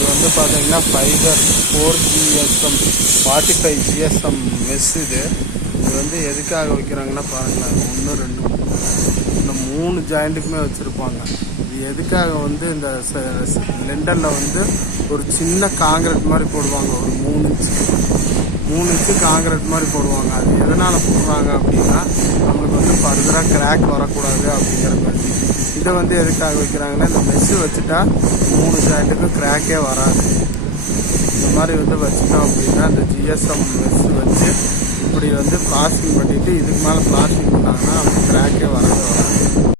இது வந்து பார்த்தீங்கன்னா ஃபைபர் 4GSM 45 GSM மெஸ். இது வந்து எதுக்காக வைக்கிறாங்கன்னா பாருங்களேன், 1 2 இந்த 3 ஜாயிண்ட்டுக்குமே வச்சுருப்பாங்க. இது எதுக்காக வந்து இந்த லெண்டரில் வந்து ஒரு சின்ன காங்கிரீட் மாதிரி போடுவாங்க, ஒரு 3 இன்ச்சு காங்கிரீட் மாதிரி போடுவாங்க. அது எதனால் போடுறாங்க அப்படின்னா நம்மளுக்கு வந்து ஃபர்தராக கிராக் வரக்கூடாது அப்படிங்கிற மாதிரி. இதை வந்து எதுக்காக வைக்கிறாங்கன்னா, இந்த மெஸ்ஸு வச்சுட்டா 3 ஜாயிண்ட்டுக்கும் கிராக்கே வராது. இந்த மாதிரி வந்து வச்சுட்டோம் அப்படின்னா இந்த GSM மெஸ்ஸு வச்சு இப்படி வந்து பிளாஸ்டிங் பண்ணிவிட்டு இதுக்கு மேலே பிளாஸ்டிங் பண்ணாங்கன்னா கிராக்கே வரவே வராது.